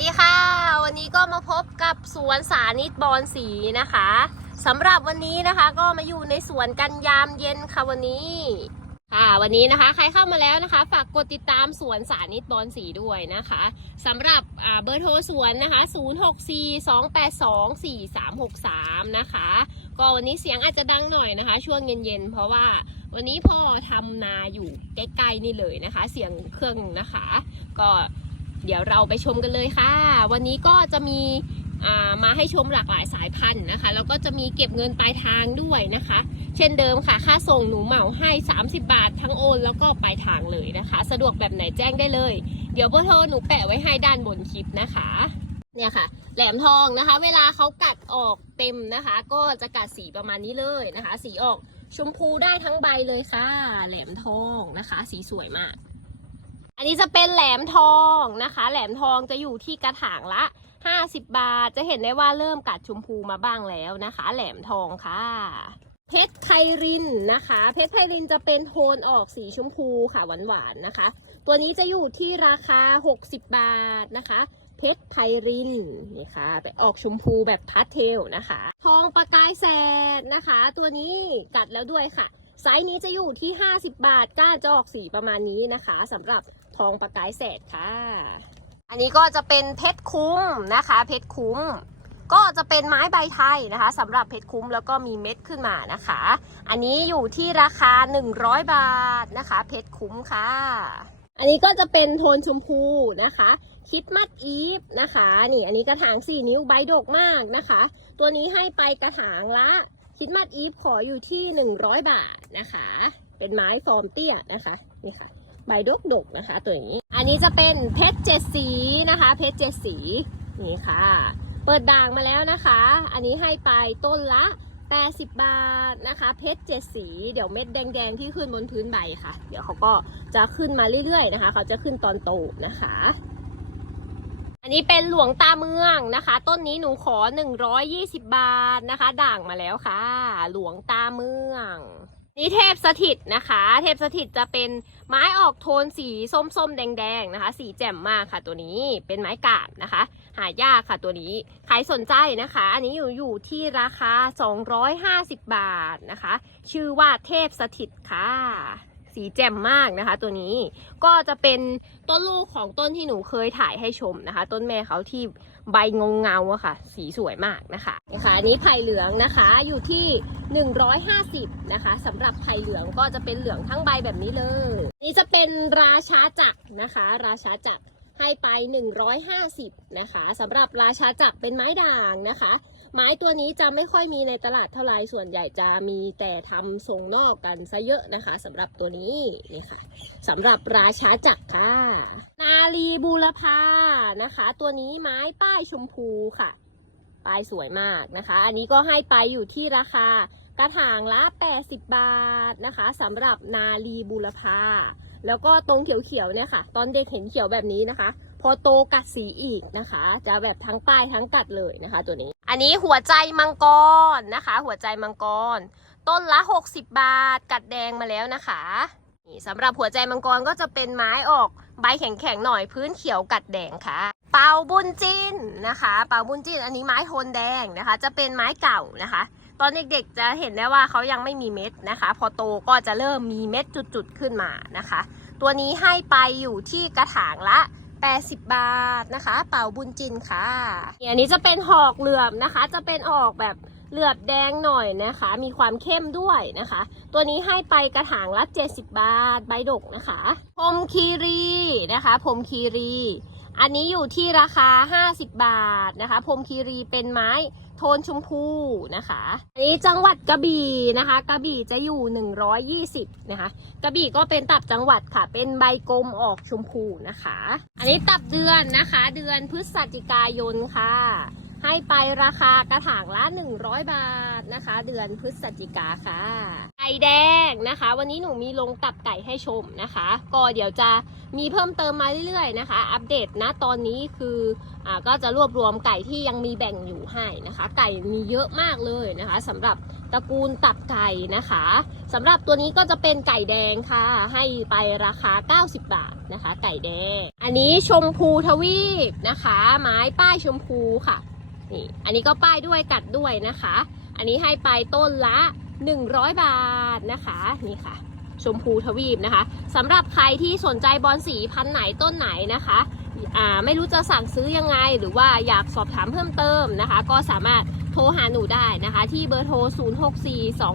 ดีค่ะ วันนี้ก็มาพบกับสวนสานิตบอนสีนะคะสำหรับวันนี้นะคะก็มาอยู่ในสวนกันยามเย็นค่ะวันนี้ ค่ะวันนี้นะคะ ใครเข้ามาแล้วนะคะ ฝากกดติดตามสวนสานิตบอนสีด้วยนะคะสำหรับเบอร์โทรสวนนะคะ 0642824363 นะคะ ก็วันนี้เสียงอาจจะดังหน่อยนะคะ ช่วงเย็นๆ เพราะว่าวันนี้พ่อทำนาอยู่ใกล้ๆนี่เลยนะคะ เสียงเครื่องนะคะ ก็ เดี๋ยวเราไปชมกันเลยค่ะ วันนี้ก็จะมีมาให้ชมหลากหลายสายพันธุ์นะคะ แล้วก็จะมีเก็บเงินปลายทางด้วยนะคะ เช่นเดิมค่ะ ค่าส่งหนูเหมาให้ 30 บาททั้งโอนแล้วก็ปลายทางเลยนะคะ สะดวกแบบไหนแจ้งได้เลย เดี๋ยวเบอร์โทรหนูแปะไว้ให้ด้านบนคลิปนะคะ เนี่ยค่ะ แหลมทองนะคะ เวลาเขากัดออกเต็มนะคะ ก็จะกัดสีประมาณนี้เลยนะคะ สีออกชมพูได้ทั้งใบเลยค่ะ แหลมทองนะคะ สีสวยมาก อันนี้จะเป็นแหลมทองนะคะ แหลมทองจะอยู่ที่กระถางละ 50 บาท จะเห็นได้ว่าเริ่มกัดชมพูมาบ้างแล้วนะคะ แหลมทองค่ะ เพชรไพรินนะคะ เพชรไพรินจะเป็นโทนออกสีชมพูค่ะหวานๆนะคะ ตัวนี้จะอยู่ที่ราคา 60 บาทนะคะเพชรไพรินนี่ค่ะแต่ออกชมพูแบบพาสเทลนะคะ ทองประกายแสดนะคะ ตัวนี้กัดแล้วด้วยค่ะ ไซส์นี้จะอยู่ที่ 50 บาทก้าจะออกสีประมาณนี้นะคะสำหรับ องประกายแสดค่ะ อันนี้ก็จะเป็นเพชรคุ้มนะคะ เพชรคุ้ม ก็จะเป็นไม้ใบไทยนะคะสำหรับเพชรคุ้มแล้วก็มีเม็ดขึ้นมานะคะ อันนี้อยู่ที่ราคา 100 บาทนะคะ เพชรคุ้มค่ะ อันนี้ก็จะเป็นโทนชมพูนะคะคิดมัดอีฟนะคะ นี่อันนี้กระถาง 4 นิ้วใบดกมากนะคะ ตัวนี้ให้ไปกระถางละ คิดมัดอีฟขออยู่ที่ 100 บาทนะคะ เป็นไม้ฟอร์มเตี้ยนะคะ นี่ค่ะ ใบดกดกนะคะ ตัวนี้ อันนี้จะเป็นเพชรเจ็ดสีนะคะ เพชรเจ็ดสีนี่ค่ะ เปิดด่างมาแล้วนะคะ อันนี้ให้ไปต้นละ 80 บาทนะคะ เพชรเจ็ดสี เดี๋ยวเม็ดแดงๆที่ขึ้นบนพื้นใบค่ะ เดี๋ยวเขาก็จะขึ้นมาเรื่อยๆนะคะ เขาจะขึ้นตอนโตนะคะ อันนี้เป็นหลวงตาเมืองนะคะ ต้นนี้หนูขอ 120 บาทนะคะ ด่างมาแล้วค่ะ หลวงตาเมืองนี่เทพสถิตนะคะ เทพสถิตจะเป็น ไม้ออกโทนสีส้มๆ แดงๆนะคะ สีแจ่มมากค่ะตัวนี้เป็นไม้กาบนะคะ หายากค่ะตัวนี้ใครสนใจนะคะ อันนี้อยู่อยู่ที่ราคา 250 บาทนะคะ ชื่อว่าเทพสถิตค่ะ สีแจ่มมากนะคะ ตัวนี้ก็จะเป็นต้นลูกของต้นที่หนูเคยถ่ายให้ชมนะคะ ต้นแม่เขาที่ ใบงงเงาอะค่ะ สีสวยมากนะคะนี่ค่ะอันนี้ไผ่เหลืองนะคะอยู่ที่ 150นะคะสำหรับไผ่เหลืองก็จะเป็นเหลืองทั้งใบแบบนี้เลย นี่จะเป็นราชาจักรนะคะ ราชาจักรให้ไป 150นะคะสำหรับราชาจักรเป็นไม้ด่างนะคะ ไม้ตัวนี้จะไม่ค่อยมีในตลาดเท่าไหร่ส่วนใหญ่จะมีแต่ทำทรงนอกกันซะเยอะนะคะสำหรับตัวนี้นี่ค่ะสำหรับราชาจักรค่ะ นาลีบูรพานะคะ ตัวนี้ไม้ป้ายชมพูค่ะป้ายสวยมากนะคะ อันนี้ก็ให้ไปอยู่ที่ราคากระถางละ 80 บาทนะคะสำหรับนาลีบูรพา แล้วก็ตรงเขียวๆเนี่ยค่ะ ตอนเด็กเห็นเขียวแบบนี้นะคะ พอโตกัดสีอีกนะคะ จะแบบทั้งป้ายทั้งกัดเลยนะคะ ตัวนี้ อันนี้หัวใจมังกรนะคะ หัวใจมังกร ต้นละ 60 บาท กัดแดงมาแล้วนะคะนี่สำหรับหัวใจมังกรก็จะเป็นไม้ออกใบแข็งๆหน่อยพื้นเขียวกัดแดงค่ะ เปาบุญจินนะคะ เปาบุญจินอันนี้ไม้โทนแดงนะคะ จะเป็นไม้เก่านะคะ ตอนเด็กๆจะเห็นได้ว่าเขายังไม่มีเม็ดนะคะ พอโตก็จะเริ่มมีเม็ดจุดๆขึ้นมานะคะ ตัวนี้ให้ไปอยู่ที่กระถางละ 80 บาทนะคะ เป่าบุญจินค่ะอันนี้จะเป็นหอกเหลือบนะคะ จะเป็นออกแบบเหลือบแดงหน่อยนะคะ มีความเข้มด้วยนะคะ ตัวนี้ให้ไปกระถางละ 70 บาท ใบดกนะคะพรมคีรีนะคะพรมคีรี อันนี้อยู่ที่ราคา 50 บาทนะคะ พรมคีรีเป็นไม้โทนชมพูนะคะ อันนี้จังหวัดกระบี่นะคะ กระบี่จะอยู่ 120 นะคะ กระบี่ก็เป็นตับจังหวัดค่ะ เป็นใบกลมออกชมพูนะคะ อันนี้ตับเดือนนะคะ เดือนพฤศจิกายนค่ะ ให้ไปราคากระถางละ 100 บาทนะคะ เดือนพฤศจิกาค่ะไก่แดงนะคะ วันนี้หนูมีลงตับไก่ให้ชมนะคะ ก็เดี๋ยวจะมีเพิ่มเติมมาเรื่อยๆนะคะ อัปเดตนะตอนนี้คืออก็จะรวบรวมไก่ที่ยังมีแบ่งอยู่ให้นะคะ ไก่มีเยอะมากเลยนะคะสำหรับตระกูลตับไก่นะคะสำหรับตัวนี้ก็จะเป็นไก่แดงค่ะ ให้ไปราคา 90 บาทนะคะ ไก่แดง อันนี้ชมพูทวีปนะคะ ไม้ป้ายชมพูค่ะ นี่ อันนี้ก็ป้ายด้วยกัดด้วยนะคะ อันนี้ให้ไปต้นละ 100 บาทนะคะ นี่ค่ะ ชมพูทวีปนะคะสำหรับใครที่สนใจบอลสีพันไหนต้นไหนนะคะไม่รู้จะสั่งซื้อยังไง หรือว่าอยากสอบถามเพิ่มเติมนะคะ ก็สามารถโทรหาหนูได้นะคะ ที่เบอร์โทร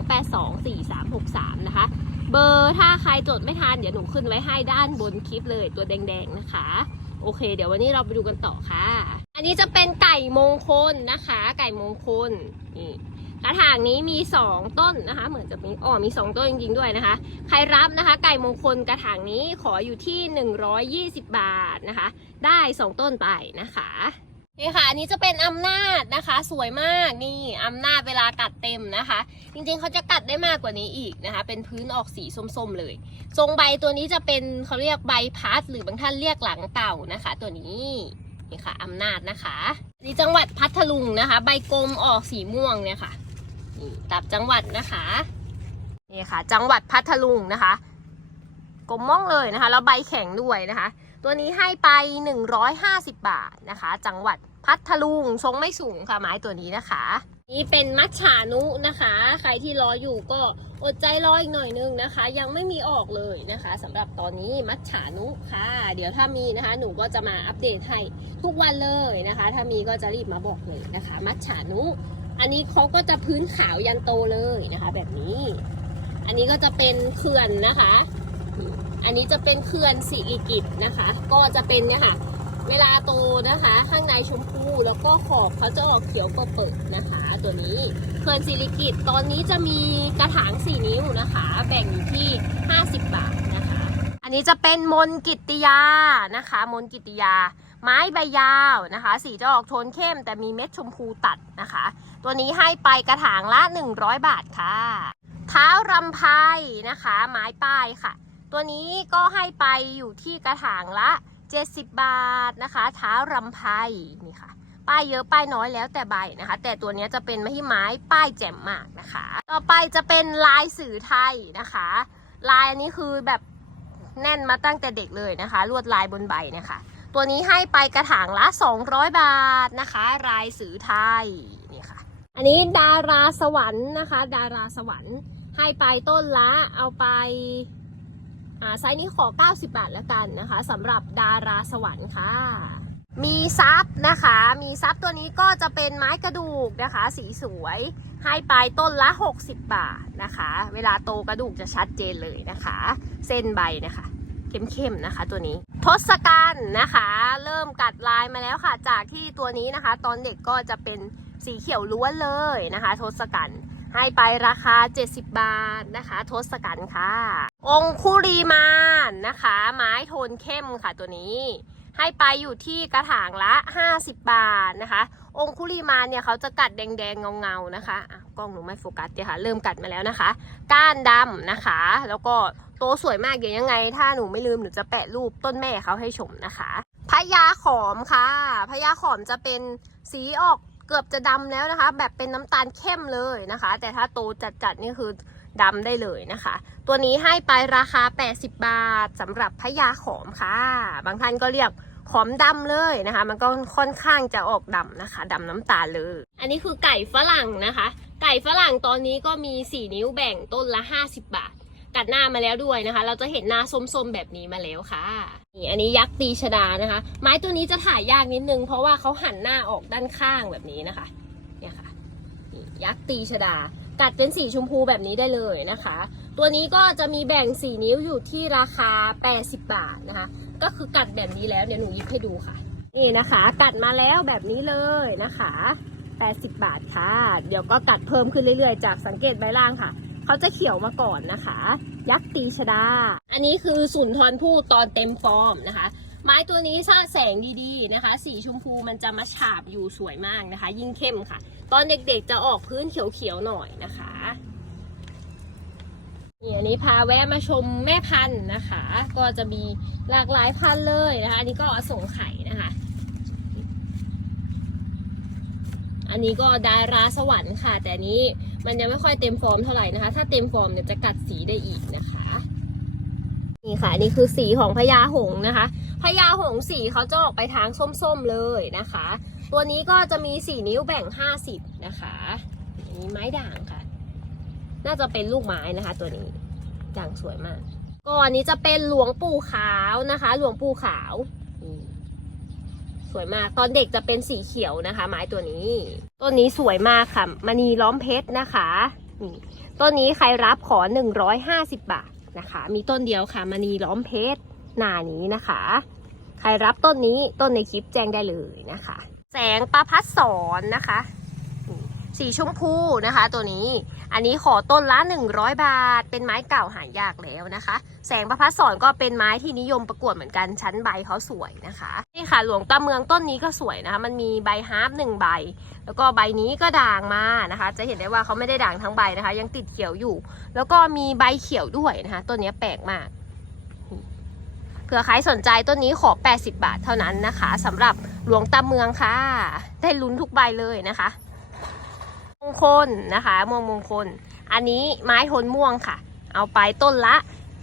0642824363 นะคะ เบอร์ถ้าใครจดไม่ทันเดี๋ยวหนูขึ้นไว้ให้ด้านบนคลิปเลยตัวแดงๆนะคะ โอเค เดี๋ยววันนี้เราไปดูกันต่อค่ะ อันนี้จะเป็นไก่มงคลนะคะ ไก่มงคลนี่กระถางนี้มี2ต้นนะคะ เหมือนจะมีอ๋อมี2ต้นจริงๆด้วยนะคะ ใครรับนะคะ ไก่มงคลกระถางนี้ขออยู่ที่ 120 บาทนะคะ ได้2ต้นไปนะคะนี่ค่ะ อันนี้จะเป็นอำนาจนะคะ สวยมากนี่อำนาจเวลากัดเต็มนะคะ จริงๆเขาจะกัดได้มากกว่านี้อีกนะคะ เป็นพื้นออกสีส้มๆเลย ทรงใบตัวนี้จะเป็นเขาเรียกใบพัดหรือบางท่านเรียกหลังเต่านะคะ ตัวนี้ นี่ค่ะอำนาจนะคะนี่จังหวัดพัทลุงนะคะ ใบกลมออกสีม่วงเนี่ยค่ะนี่ตับจังหวัดนะคะนี่ค่ะ จังหวัดพัทลุงนะคะ กลมม่องเลยนะคะแล้วใบแข็งด้วยนะคะ ตัวนี้ให้ไป 150 บาทนะคะ จังหวัดพัทลุงทรงไม่สูงค่ะไม้ตัวนี้นะคะ นี่เป็นมัชฉานุนะคะ ใครที่รออยู่ก็อดใจรออีกหน่อยนึงนะคะ ยังไม่มีออกเลยนะคะสำหรับตอนนี้มัชฉานุค่ะ เดี๋ยวถ้ามีนะคะ หนูก็จะมาอัปเดตให้ทุกวันเลยนะคะ ถ้ามีก็จะรีบมาบอกเลยนะคะ มัชฉานุ อันนี้เขาก็จะพื้นขาวยันโตเลยนะคะ แบบนี้ อันนี้ก็จะเป็นเขื่อนนะคะ อันนี้จะเป็นเขื่อนสิริกิตนะคะ ก็จะเป็นเนี่ยค่ะ เวลาโตนะคะ ข้างในชมพูแล้วก็ขอบเขาจะออกเขียวเปิดนะคะ ตัวนี้เขื่อนสิริกิตตอนนี้จะมีกระถาง 4 นิ้วนะคะ แบ่งอยู่ที่ 50 บาทนะคะ อันนี้จะเป็นมนกิติยานะคะ มนกิตติยา ไม้ใบยาวนะคะ สีจะออกโทนเข้มแต่มีเม็ดชมพูตัดนะคะ ตัวนี้ให้ไปกระถางละ 100 บาทค่ะเท้ารำไพนะคะ ไม้ป้ายค่ะ ตัวนี้ก็ให้ไปอยู่ที่กระถางละ 70 บาทนะคะเท้ารำไพนี่ค่ะ ป้ายเยอะป้ายน้อยแล้วแต่ใบนะคะ แต่ตัวนี้จะเป็นไม่ที่ไม้ป้ายแจ่มมากนะคะ ต่อไปจะเป็นลายสื่อไทยนะคะ ลายอันนี้คือแบบแน่นมาตั้งแต่เด็กเลยนะคะ ลวดลายบนใบนี่ยค่ะตัวนี้ให้ไปกระถางละ 200 บาทนะคะ ลายสื่อไทยนี่ค่ะ อันนี้ดาราสวรรค์นะคะ ดาราสวรรค์ให้ไปต้นละเอาไป ไซส์นี้ขอ 90 บาทแล้วกันนะคะสำหรับดาราสวรรค์ค่ะ มีซับนะคะ มีซับตัวนี้ก็จะเป็นไม้กระดูกนะคะ สีสวยให้ไปต้นละ 60 บาทนะคะ เวลาโตกระดูกจะชัดเจนเลยนะคะ เส้นใบนะคะเข้มๆนะคะตัวนี้ทศกัณฐ์นะคะ เริ่มกัดลายมาแล้วค่ะ จากที่ตัวนี้นะคะ ตอนเด็กก็จะเป็นสีเขียวล้วนเลยนะคะ ทศกัณฐ์ ให้ไปราคา 70 บาทนะคะทศกัณฐ์ค่ะ องคุรีมานนะคะ ไม้โทนเข้มค่ะตัวนี้ ให้ไปอยู่ที่กระถางละ 50 บาทนะคะ องคุลีมานเนี่ยเขาจะกัดแดงๆเงาๆนะคะะกล้องหนูไม่โฟกัสเดี๋ยวค่ะเริ่มกัดมาแล้วนะคะ ก้านดำนะคะ แล้วก็โตสวยมากเดี๋ยวยังไง ถ้าหนูไม่ลืมหนูจะแปะรูปต้นแม่เขาให้ชมนะคะพญาขอมค่ะพญาขอมจะเป็นสีออก เกือบจะดำแล้วนะคะ แบบเป็นน้ำตาลเข้มเลยนะคะ แต่ถ้าโตจัดๆนี่คือดำได้เลยนะคะ ตัวนี้ให้ไปราคา 80 บาทสำหรับพญาขอมค่ะ บางท่านก็เรียกขอมดำเลยนะคะ มันก็ค่อนข้างจะออกดำนะคะดำน้ำตาลเลย อันนี้คือไก่ฝรั่งนะคะ ไก่ฝรั่งตอนนี้ก็มี 4 นิ้วแบ่งต้นละ 50 บาท กัดหน้ามาแล้วด้วยนะคะ เราจะเห็นหน้าส้มๆแบบนี้มาแล้วค่ะนี่อันนี้ยักษ์ตีชดานะคะ ไม้ตัวนี้จะถ่ายยากนิดนึง เพราะว่าเขาหันหน้าออกด้านข้างแบบนี้นะคะเนี่ยค่ะนี่ยักษ์ตีชดา กัดเป็นสีชมพูแบบนี้ได้เลยนะคะ ตัวนี้ก็จะมีแบ่ง4นิ้วอยู่ที่ราคา 80 บาทนะคะ ก็คือกัดแบบนี้แล้วเดี๋ยวหนูยิบให้ดูค่ะนี่นะคะ กัดมาแล้วแบบนี้เลยนะคะ 80 บาทค่ะ เดี๋ยวก็กัดเพิ่มขึ้นเรื่อยๆ จากสังเกตใบล่างค่ะ เขาจะเขียวมาก่อนนะคะ ยักษ์ตีชดา อันนี้คือสุนทรภู่ตอนเต็มฟอร์มนะคะ ไม้ตัวนี้สร้างแสงดีๆนะคะ สีชมพูมันจะมาฉาบอยู่สวยมากนะคะ ยิ่งเข้มค่ะ ตอนเด็กๆจะออกพื้นเขียวๆหน่อยนะคะนี่อันนี้พาแวะมาชมแม่พันธุ์นะคะ ก็จะมีหลากหลายพันธุ์เลยนะคะ อันนี้ก็อสงไข่นะคะ อันนี้ก็ดาราสวรรค์ค่ะ แต่อันนี้มันยังไม่ค่อยเต็มฟอร์มเท่าไหร่นะคะ ถ้าเต็มฟอร์มเนี่ยจะกัดสีได้อีกนะคะ นี่ค่ะนี่คือสีของพญาหงนะคะพญาหงสีเขาจะออกไปทางส้มๆเลยนะคะ ตัวนี้ก็จะมีสี่นิ้วแบ่งห้าสิบนะคะอันนี้ไม้ด่างค่ะ น่าจะเป็นลูกไม้นะคะ ตัวนี้ด่างสวยมากก็อันนี้จะเป็นหลวงปู่ขาวนะคะ หลวงปู่ขาว สวยมาก ตอนเด็กจะเป็นสีเขียวนะคะ ไม้ตัวนี้ต้นนี้สวยมากค่ะมณีล้อมเพชรนะคะนี่ต้นนี้ใครรับขอหนึ่งร้อยห้าสิบบาทนะคะ มีต้นเดียวค่ะมณีล้อมเพชรหนานี้นะคะ ใครรับต้นนี้ต้นในคลิปแจ้งได้เลยนะคะ แสงประพัดสอนนะคะนี่สีชมพูนะคะ ตัวนี้ อันนี้ขอต้นละ 100 บาท เป็นไม้เก่าหายากแล้วนะคะ แสงประพัดสอนก็เป็นไม้ที่นิยมประกวดเหมือนกันชั้นใบเขาสวยนะคะนี่ค่ะหลวงตาเมืองต้นนี้ก็สวยนะคะมันมีใบฮาร์ปหนึ่งใบ แล้วก็ใบนี้ก็ด่างมานะคะ จะเห็นได้ว่าเขาไม่ได้ด่างทั้งใบนะคะ ยังติดเขียวอยู่ แล้วก็มีใบเขียวด้วยนะคะต้นนี้แปลกมากเผื่อใครสนใจต้นนี้ขอ 80 บาทเท่านั้นนะคะสำหรับหลวงตาเมืองค่ะ ได้ลุ้นทุกใบเลยนะคะ งคลนะคะม่วงมงคล อันนี้ไม้ทนม่วงค่ะ เอาไปต้นละ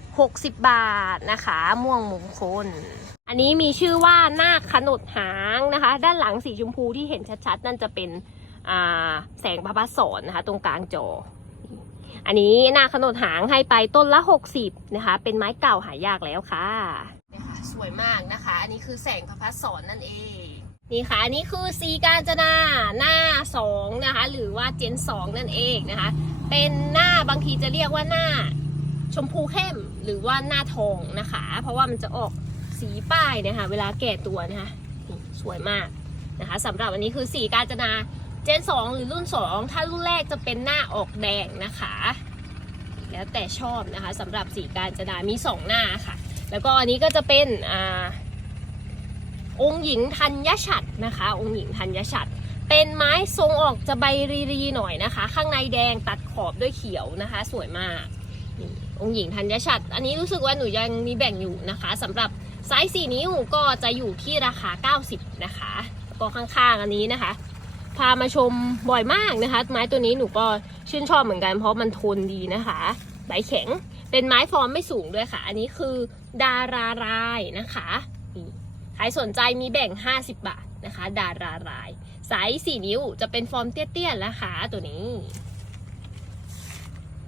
60 บาทนะคะ ม่วงมงคล อันนี้มีชื่อว่านาคขนดหางนะคะ ด้านหลังสีชมพูที่เห็นชัดๆ นั่นจะเป็นแสงประพัดสอนนะคะ ตรงกลางจอ อันนี้นาคขนดหางให้ไปต้นละ 60นะคะ เป็นไม้เก่าหายากแล้วค่ะสวยมากนะคะ อันนี้คือแสงประพัสอนนั่นเอง นี่ค่ะอันนี้คือสีกาญจนาหน้าสองนะคะหรือว่าเจนสองนั่นเองนะคะ เป็นหน้าบางทีจะเรียกว่าหน้าชมพูเข้มหรือว่าหน้าทองนะคะ เพราะว่ามันจะออกสีป้ายนะคะเวลาแก่ตัวนะคะสวยมากนะคะสำหรับอันนี้คือสีกาญจนาเจนสองหรือรุ่นสองถ้ารุ่นแรกจะเป็นหน้าออกแดงนะคะ แล้วแต่ชอบนะคะสำหรับสีกาญจนามีสองหน้าค่ะ แล้วก็อันนี้ก็จะเป็นอ่า องค์หญิงธัญชัดนะคะ องค์หญิงธัญชัดเป็นไม้ทรงออกจะใบรีๆหน่อยนะคะ ข้างในแดงตัดขอบด้วยเขียวนะคะ สวยมากองค์หญิงธัญชัดอันนี้รู้สึกว่าหนูยังมีแบ่งอยู่นะคะสำหรับไซส์สี่นิ้วก็จะอยู่ที่ราคา 90 นะคะแล้วก็ข้างๆอันนี้นะคะ พามาชมบ่อยมากนะคะ ไม้ตัวนี้หนูก็ชื่นชอบเหมือนกัน เพราะมันทนดีนะคะใบแข็งเป็นไม้ฟอร์มไม่สูงด้วยค่ะ อันนี้คือดารารายนะคะนี่ ใครสนใจมีแบ่ง 50 บาทนะคะ ดารารายไซส์4นิ้วจะเป็นฟอร์มเตี้ยๆนะคะ ตัวนี้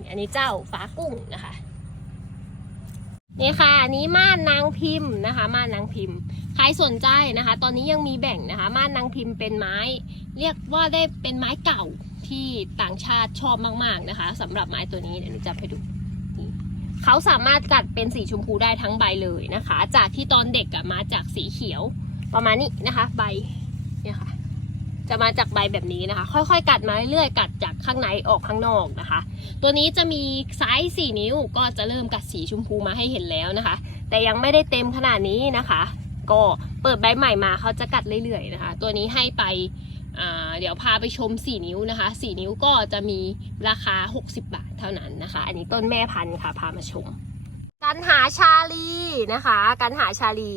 อันนี้เจ้าฟ้ากุ้งนะคะ นี่ค่ะอันนี้ม่านนางพิมพ์นะคะม่านนางพิมพ์ ใครสนใจนะคะ ตอนนี้ยังมีแบ่งนะคะ ม่านนางพิมพ์เป็นไม้ เรียกว่าได้เป็นไม้เก่าที่ต่างชาติชอบมากๆนะคะสำหรับไม้ตัวนี้เดี๋ยวหนูจะให้ดู เขาสามารถกัดเป็นสีชมพูได้ทั้งใบเลยนะคะ จากที่ตอนเด็กอะมาจากสีเขียวประมาณนี้นะคะ ใบเนี่ยค่ะ จะมาจากใบแบบนี้นะคะ ค่อยๆ กัดมาเรื่อยๆกัดจากข้างในออกข้างนอกนะคะ ตัวนี้จะมีไซส์4นิ้วก็จะเริ่มกัดสีชมพูมาให้เห็นแล้วนะคะ แต่ยังไม่ได้เต็มขนาดนี้นะคะ ก็เปิดใบใหม่มาเขาจะกัดเรื่อยๆนะคะ ตัวนี้ให้ไปเดี๋ยวพาไปชม 4 นิ้วนะคะ 4 นิ้วก็จะมีราคา 60 บาท ท่านั้นนะคะ อันนี้ต้นแม่พันธุ์ค่ะ พามาชม กันหาชาลีนะคะ กันหาชาลี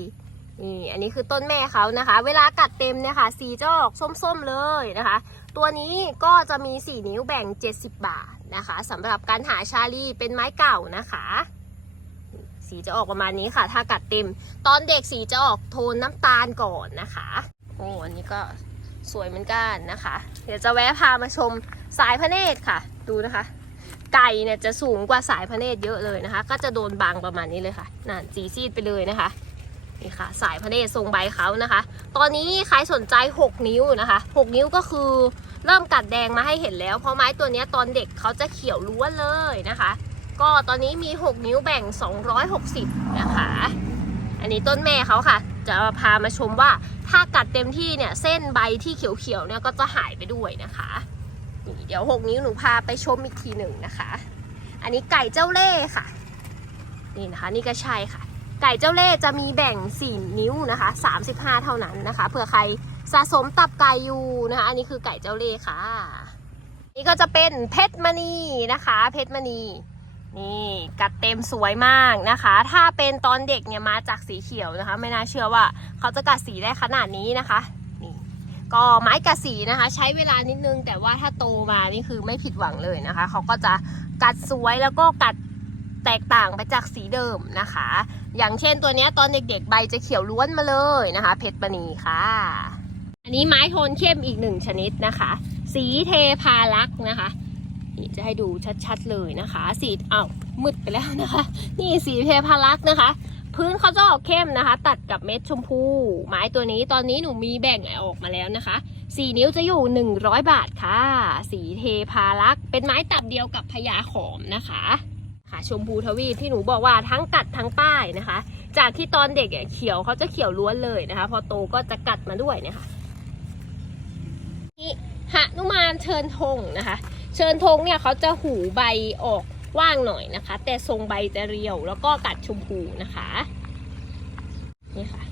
นี่อันนี้คือต้นแม่เขานะคะ เวลากัดเต็มเนี่ยค่ะสีจะออกส้มๆเลยนะคะ ตัวนี้ก็จะมี 4 นิ้วแบ่ง 70 บาทนะคะสำหรับการหาชาลีเป็นไม้เก่านะคะ สีจะออกประมาณนี้ค่ะ ถ้ากัดเต็ม ตอนเด็กสีจะออกโทนน้ำตาลก่อนนะคะโอ้อันนี้ก็สวยเหมือนกันนะคะ เดี๋ยวจะแวะพามาชมสายพระเนตรค่ะ ดูนะคะ ไก่เนี่ยจะสูงกว่าสายพระเนตรเยอะเลยนะคะ ก็จะโดนบังประมาณนี้เลยค่ะนั่นสีซีดไปเลยนะคะนี่ค่ะ สายพระเนตรทรงใบเขานะคะ ตอนนี้ใครสนใจ 6 นิ้วนะคะ 6 นิ้วก็คือเริ่มกัดแดงมาให้เห็นแล้ว เพราะไม้ตัวนี้ตอนเด็กเขาจะเขียวล้วนเลยนะคะ ก็ตอนนี้มี 6 นิ้วแบ่ง 260 นะคะ อันนี้ต้นแม่เขาค่ะ จะพามาชมว่าถ้ากัดเต็มที่เนี่ยเส้นใบที่เขียวๆเนี่ยก็จะหายไปด้วยนะคะ เดี๋ยว6นิ้วหนูพาไปชมอีกทีหนึ่งนะคะ อันนี้ไก่เจ้าเล่ห์ค่ะ นี่นะคะ นี่ก็ใช่ค่ะ ไก่เจ้าเล่ห์จะมีแบ่ง 4 นิ้วนะคะ35 เท่านั้นนะคะเผื่อใครสะสมตับไก่อยู่นะคะ อันนี้คือไก่เจ้าเล่ห์ค่ะ นี่ก็จะเป็นเพชรมณีนะคะ เพชรมณีนี่กัดเต็มสวยมากนะคะ ถ้าเป็นตอนเด็กเนี่ยมาจากสีเขียวนะคะ ไม่น่าเชื่อว่าเขาจะกัดสีได้ขนาดนี้นะคะ ก็ไม้กัดสีนะคะ ใช้เวลานิดนึง แต่ว่าถ้าโตมานี่คือไม่ผิดหวังเลยนะคะ เขาก็จะกัดสวยแล้วก็กัดแตกต่างไปจากสีเดิมนะคะ อย่างเช่นตัวนี้ตอนเด็กๆ ใบจะเขียวล้วนมาเลยนะคะ เพชรมณีค่ะ อันนี้ไม้โทนเข้มอีกหนึ่งชนิดนะคะ สีเทพารักษ์นะคะนี่จะให้ดูชัดๆเลยนะคะ สีอ้าวมืดไปแล้วนะคะ นี่สีเทพารักษ์นะคะ พื้นเขาจะออกเข้มนะคะ ตัดกับเม็ดชมพูไม้ตัวนี้ตอนนี้หนูมีแบ่งออกมาแล้วนะคะสีนิ้วจะอยู่ 100 บาทค่ะ สีเทพารักษ์เป็นไม้ตับเดียวกับพญาขอมนะคะ ค่ะชมพูทวีปที่หนูบอกว่าทั้งกัดทั้งป้ายนะคะ จากที่ตอนเด็กอะเขียวเขาจะเขียวล้วนเลยนะคะ พอโตก็จะกัดมาด้วยนะคะนี่หนุมานเชิญธงนะคะ เชิญธงเนี่ยเขาจะหูใบออก ว่างหน่อยนะคะ แต่ทรงใบจะเรียวแล้วก็กัดชมพูนะคะนี่ค่ะ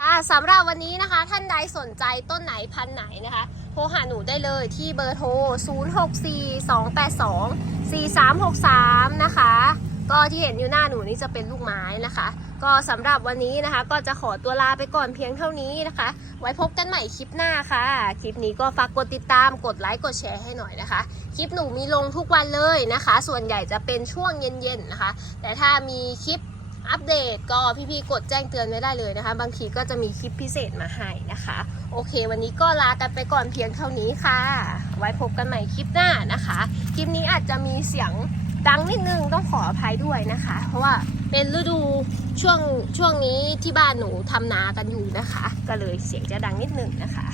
ค่ะสำหรับวันนี้นะคะ ท่านใดสนใจต้นไหนพันไหนนะคะ โทรหาหนูได้เลยที่เบอร์โทร 0642824363 นะคะ ก็ที่เห็นอยู่หน้าหนูนี่จะเป็นลูกไม้นะคะ ก็สำหรับวันนี้นะคะ ก็จะขอตัวลาไปก่อนเพียงเท่านี้นะคะ ไว้พบกันใหม่คลิปหน้าค่ะ คลิปนี้ก็ฝากกดติดตามกดไลค์กดแชร์ให้หน่อยนะคะ คลิปหนูมีลงทุกวันเลยนะคะ ส่วนใหญ่จะเป็นช่วงเย็นๆนะคะ แต่ถ้ามีคลิปอัปเดตก็พี่ๆกดแจ้งเตือนไว้ได้เลยนะคะ บางทีก็จะมีคลิปพิเศษมาให้นะคะ โอเค วันนี้ก็ลากันไปก่อนเพียงเท่านี้ค่ะ ไว้พบกันใหม่คลิปหน้านะคะ คลิปนี้อาจจะมีเสียง ดังนิดนึงต้องขออภัยด้วยนะคะ เพราะว่าเป็นฤดูช่วงช่วงนี้ที่บ้านหนูทำนากันอยู่นะคะ ก็เลยเสียงจะดังนิดนึงนะคะ